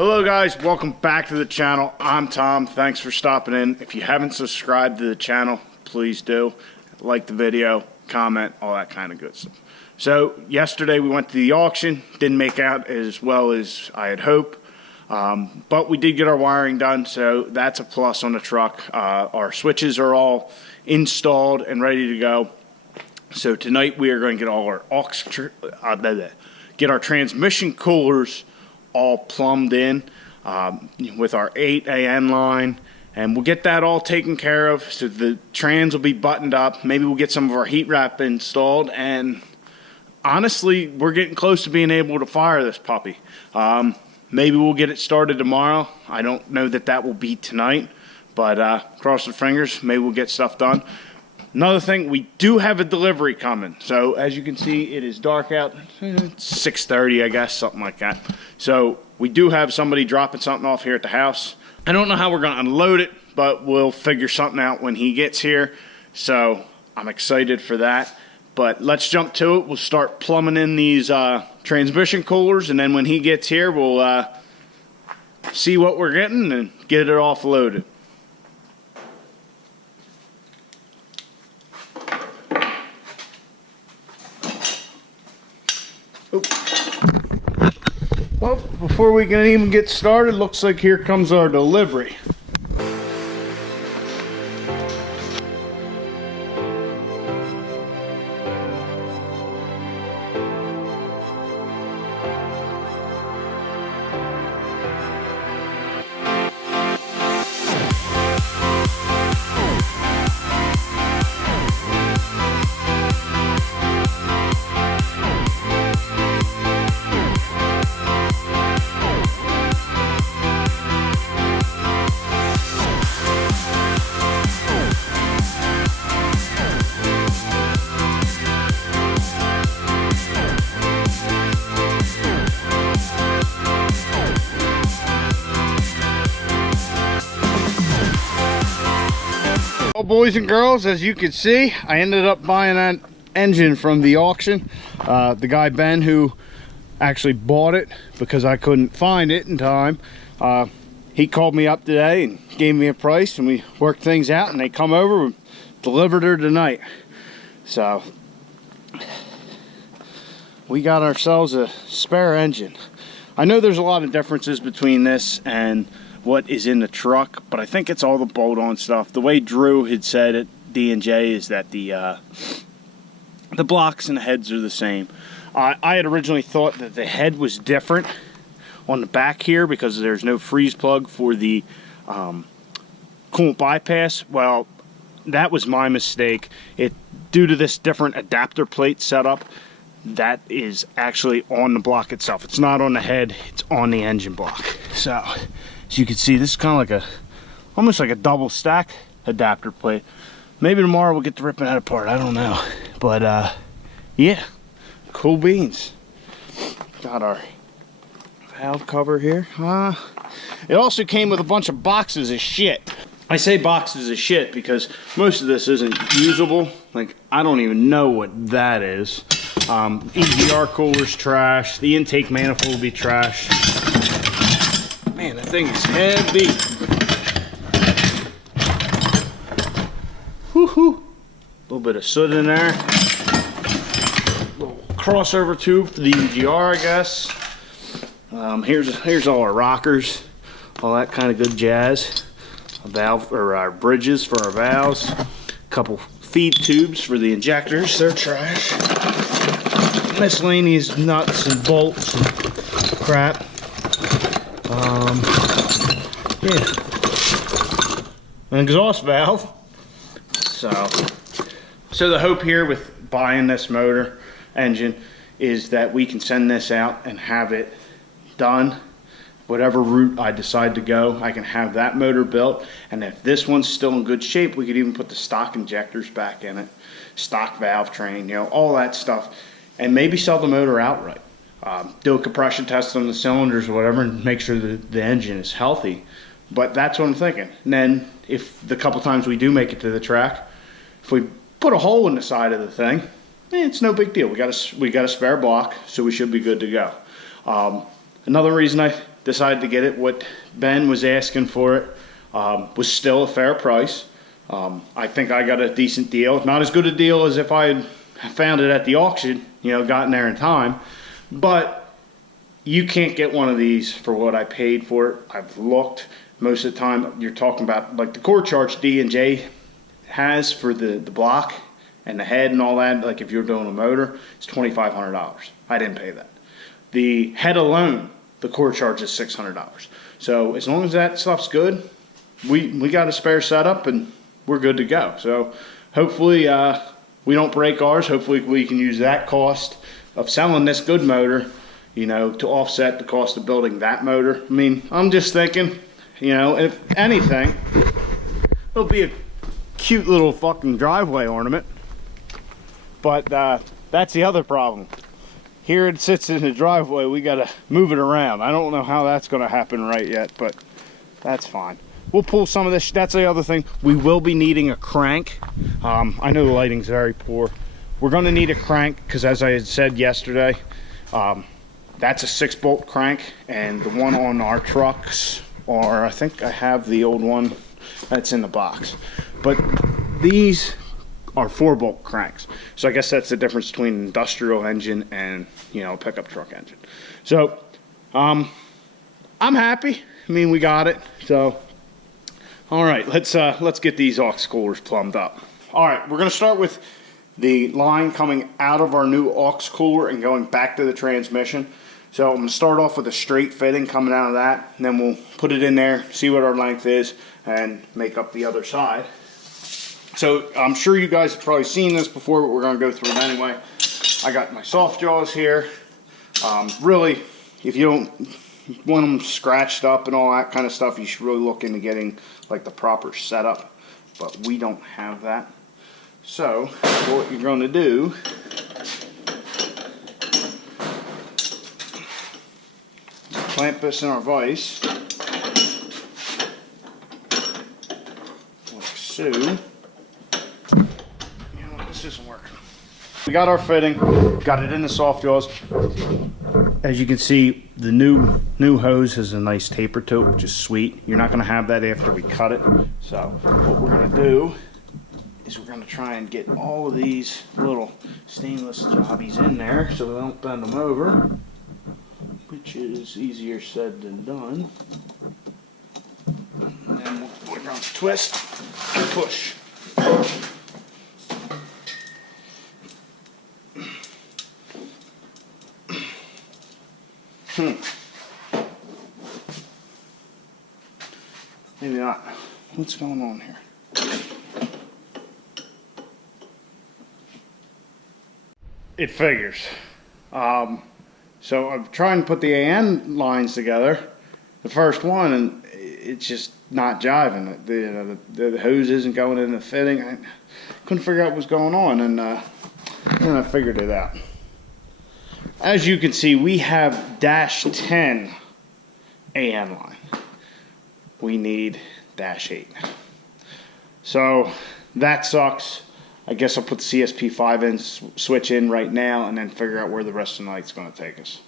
Hello guys, welcome back to the channel. I'm Tom. Thanks for stopping in. If you haven't subscribed to the channel, please do. Like the video, comment, all that kind of good stuff. So yesterday we went to the auction. Didn't make out as well as I had hoped, but we did get our wiring done, so that's a plus on the truck. Our switches are all installed and ready to go. So tonight we are going to get all our get our transmission coolers all plumbed in with our 8AN line, and we'll get that all taken care of. So the trans will be buttoned up. Maybe we'll get some of our heat wrap installed, and honestly, we're getting close to being able to fire this puppy. Maybe we'll get it started tomorrow. I don't know that that will be tonight, but cross the fingers, maybe we'll get stuff done. Another thing, we do have a delivery coming. So as you can see, it is dark out. It's 6:30, I guess, something like that. So we do have somebody dropping something off here at the house. I don't know how we're going to unload it, but we'll figure something out when he gets here. So I'm excited for that. But let's jump to it. We'll start plumbing in these transmission coolers, and then when he gets here, we'll see what we're getting and get it offloaded. Well, before we can even get started, looks like here comes our delivery. Well, boys and girls, as you can see, I ended up buying that engine from the auction. The guy Ben, who actually bought it because I couldn't find it in time, he called me up today and gave me a price, and we worked things out, and they come over and delivered her tonight. So we got ourselves a spare engine. I know there's a lot of differences between this and what is in the truck, but I think it's all the bolt-on stuff. The way Drew had said at D&J is that the blocks and the heads are the same. I had originally thought that the head was different on the back here because there's no freeze plug for the coolant bypass. Well, that was my mistake. Due to this different adapter plate setup, that is actually on the block itself. It's not on the head, it's on the engine block. So as you can see, this is kind of like almost like a double stack adapter plate. Maybe tomorrow we'll get to ripping that apart, I don't know. But yeah, cool beans. Got our valve cover here. It also came with a bunch of boxes of shit. I say boxes of shit because most of this isn't usable. Like, I don't even know what that is. EGR cooler's trash. The intake manifold will be trash. Man, that thing is heavy. Woohoo! A little bit of soot in there. Little crossover tube for the EGR, I guess. Here's all our rockers, all that kind of good jazz. A valve, or our bridges for our valves. A couple feed tubes for the injectors. They're trash. Miscellaneous nuts and bolts and crap. Yeah, an exhaust valve. So the hope here with buying this motor engine is that we can send this out and have it done. Whatever route I decide to go, I can have that motor built, and if this one's still in good shape, we could even put the stock injectors back in it, stock valve train, you know, all that stuff, and maybe sell the motor outright. Do a compression test on the cylinders or whatever and make sure that the engine is healthy. But that's what I'm thinking. And then if the couple times we do make it to the track, if we put a hole in the side of the thing, it's no big deal. We got a spare block, so we should be good to go. Another reason I decided to get it. What Ben was asking for it was still a fair price. I think I got a decent deal. Not as good a deal as if I had found it at the auction, you know, gotten there in time. But you can't get one of these for what I paid for it. I've looked. Most of the time, you're talking about like the core charge D&J has for the block and the head and all that. Like if you're doing a motor, it's $2,500. I didn't pay that. The head alone, the core charge is $600. So as long as that stuff's good, we got a spare setup and we're good to go. So hopefully we don't break ours. Hopefully we can use that cost of selling this good motor, you know, to offset the cost of building that motor. I mean, I'm just thinking, you know, if anything, it'll be a cute little fucking driveway ornament. But that's the other problem. Here it sits in the driveway. We gotta move it around. I don't know how that's gonna happen right yet, but that's fine. We'll pull some of this. That's the other thing. We will be needing a crank. I know the lighting's very poor. We're gonna need a crank because, as I had said yesterday, that's a 6-bolt crank, and the one on our trucks, or I think I have the old one that's in the box. But these are 4-bolt cranks. So I guess that's the difference between an industrial engine and, you know, a pickup truck engine. So I'm happy. I mean, we got it. So all right, let's get these aux coolers plumbed up. All right, we're gonna start with the line coming out of our new aux cooler and going back to the transmission. So I'm gonna start off with a straight fitting coming out of that, and then we'll put it in there, see what our length is, and make up the other side. So I'm sure you guys have probably seen this before, but we're gonna go through it anyway. I got my soft jaws here. Really, if you don't want them scratched up and all that kind of stuff, you should really look into getting like the proper setup, but we don't have that. So what you're going to do, clamp this in our vise like so. You know what, this isn't working. We got our fitting, got it in the soft jaws. As you can see, the new hose has a nice taper to it, which is sweet. You're not going to have that after we cut it. So what we're going to do is we're going to try and get all of these little stainless jobbies in there so we don't bend them over, which is easier said than done. And then we're going to twist and push. Maybe not. What's going on here? It figures. So I'm trying to put the AN lines together, the first one, and it's just not jiving. The hose isn't going in the fitting. I couldn't figure out what was going on, and then I figured it out. As you can see, we have -10 AN line. We need -8. So that sucks. I guess I'll put the CSP5 in, switch in right now, and then figure out where the rest of the night's going to take us.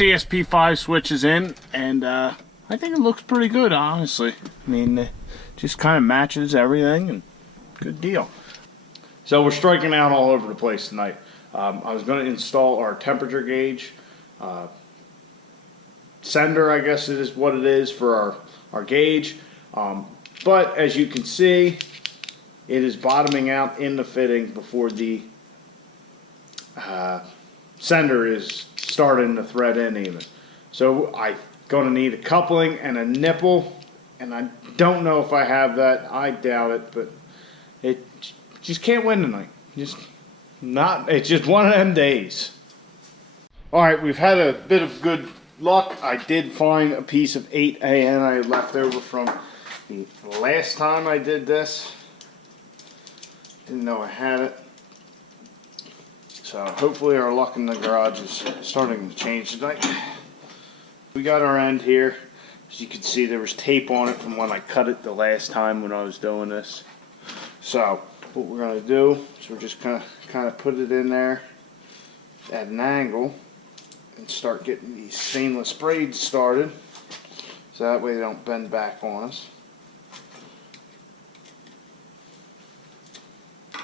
CSP5 switches in, and I think it looks pretty good, honestly. I mean, it just kind of matches everything, and good deal. So we're striking out all over the place tonight. I was going to install our temperature gauge sender, I guess it is what it is for our gauge. But as you can see, it is bottoming out in the fitting before the sender is starting to thread in even. So I'm going to need a coupling and a nipple, and I don't know if I have that. I doubt it, but it just can't win tonight. It's just one of them days. Alright, we've had a bit of good luck. I did find a piece of 8AN I had left over from the last time I did this. Didn't know I had it. So hopefully our luck in the garage is starting to change tonight. We got our end here. As you can see, there was tape on it from when I cut it the last time when I was doing this. So what we're going to do is we're just kind of put it in there at an angle and start getting these stainless braids started, so that way they don't bend back on us.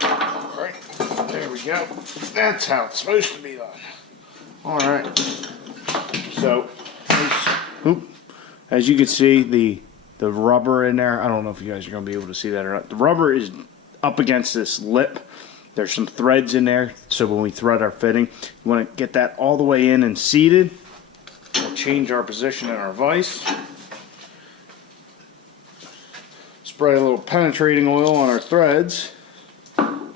Alright, there we go. That's how it's supposed to be done. Alright, so as you can see, the rubber in there, I don't know if you guys are going to be able to see that or not. The rubber is up against this lip. There's some threads in there, so when we thread our fitting, you want to get that all the way in and seated. We'll change our position in our vise. Spray a little penetrating oil on our threads, and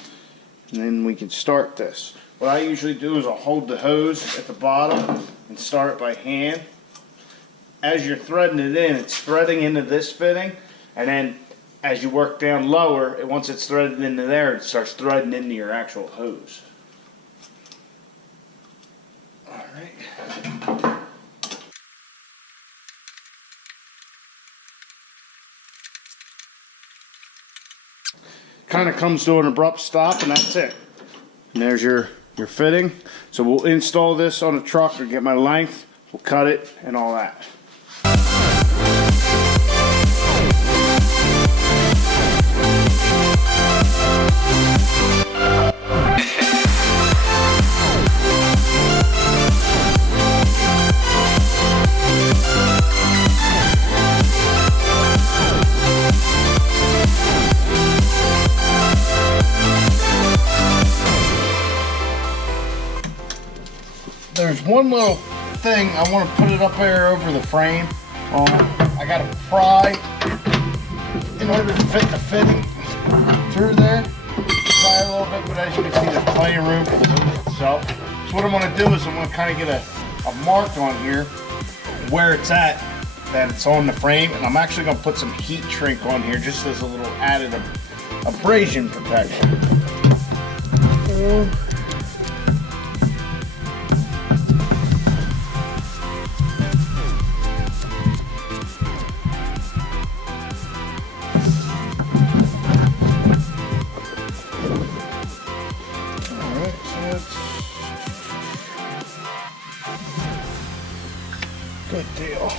then we can start this. What I usually do is I'll hold the hose at the bottom and start it by hand. As you're threading it in, it's threading into this fitting, and then as you work down lower, once it's threaded into there, it starts threading into your actual hose. Alright. Kind of comes to an abrupt stop, and that's it. And there's your fitting. So we'll install this on a truck or get my length, we'll cut it and all that. There's one little thing, I want to put it up there over the frame. I got to pry in order to fit the fitting through there. Pry a little bit, but as you can see, there's plenty of room for the hose itself. So what I'm going to do is I'm going to kind of get a mark on here where it's at, that it's on the frame, and I'm actually going to put some heat shrink on here just as a little added abrasion protection. Good deal.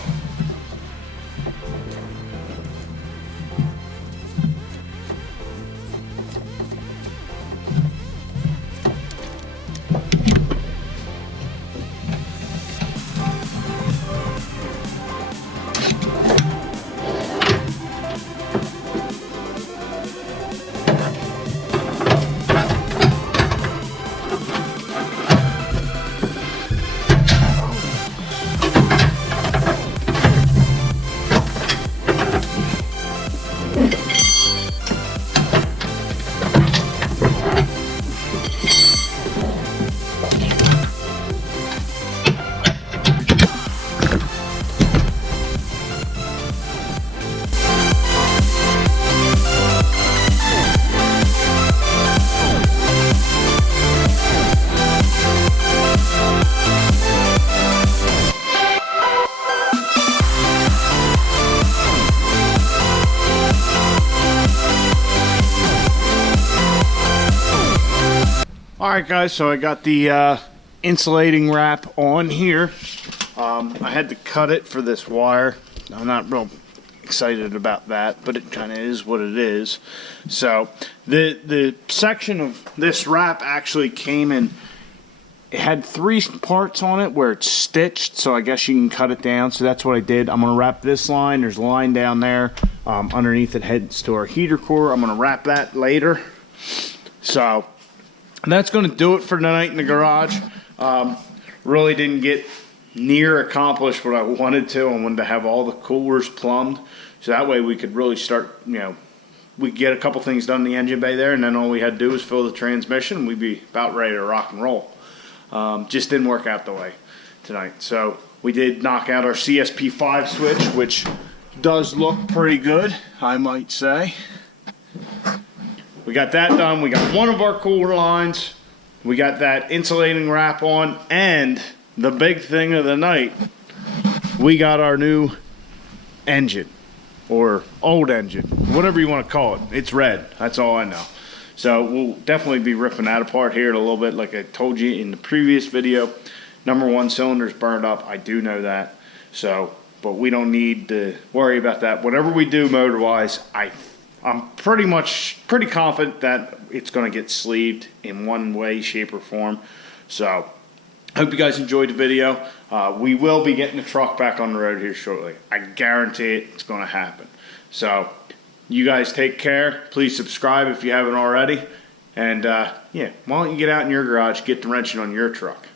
Alright guys, so I got the insulating wrap on here. I had to cut it for this wire. I'm not real excited about that, but it kind of is what it is. So the section of this wrap actually came in. It had 3 parts on it where it's stitched, so I guess you can cut it down. So that's what I did. I'm going to wrap this line. There's a line down there. Underneath it heads to our heater core. I'm going to wrap that later. So that's going to do it for tonight in the garage. Really didn't get near accomplished what I wanted to. I wanted to have all the coolers plumbed, so that way we could really start, we get a couple things done in the engine bay there, and then all we had to do was fill the transmission, and we'd be about ready to rock and roll. Just didn't work out the way tonight. So we did knock out our CSP5 switch, which does look pretty good, I might say. We got that done. We got one of our cooler lines. We got that insulating wrap on, and the big thing of the night, we got our new engine, or old engine, whatever you want to call it. It's red. That's all I know. So we'll definitely be ripping that apart here in a little bit. Like I told you in the previous video, number 1 cylinder's burned up. I do know that. So, but we don't need to worry about that. Whatever we do motor-wise, I'm pretty confident that it's going to get sleeved in one way, shape, or form. So I hope you guys enjoyed the video. We will be getting the truck back on the road here shortly. I guarantee it's going to happen. So you guys take care. Please subscribe if you haven't already. And yeah, why don't you get out in your garage, get the wrenching on your truck.